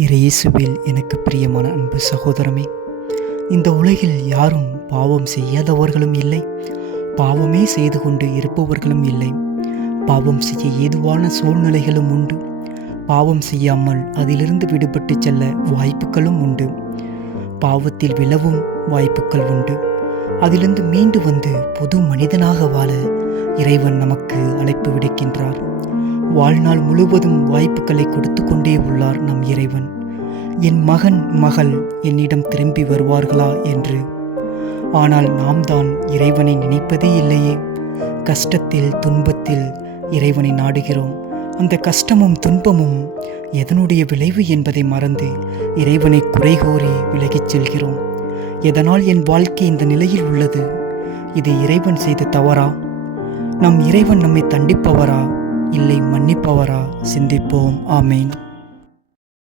இறையேசுவில் எனக்கு பிரியமான அன்பு சகோதரமே இந்த உலகில் யாரும் பாவம் செய்யாதவர்களும் இல்லை. பாவமே செய்து கொண்டு இருப்பவர்களும் இல்லை. பாவம் செய்ய ஏதுவான சூழ்நிலைகளும் உண்டு. பாவம் செய்யாமல் அதிலிருந்து விடுபட்டு செல்ல வாய்ப்புகளும் உண்டு. பாவத்தில் விழவும் வாய்ப்புகள் உண்டு. அதிலிருந்து மீண்டு வந்து புது மனிதனாக வாழ இறைவன் நமக்கு அழைப்பு விடுக்கின்றார். வாழ்நாள் முழுவதும் வாய்ப்புகளை கொடுத்து கொண்டே உள்ளார் நம் இறைவன். என் மகன் மகள் என்னிடம் திரும்பி வருவார்களா என்று. ஆனால் நாம் தான் இறைவனை நினைப்பதே இல்லையே. கஷ்டத்தில் துன்பத்தில் இறைவனை நாடுகிறோம். அந்த கஷ்டமும் துன்பமும் எதனுடைய விளைவு என்பதை மறந்து இறைவனை குறை விலகிச் செல்கிறோம். எதனால் என் வாழ்க்கை இந்த நிலையில் உள்ளது? இது இறைவன் செய்த தவறா? நம் இறைவன் நம்மை தண்டிப்பவரா? இல்லை மன்னிப்பவரா சிந்திப்போம் ஆமேன்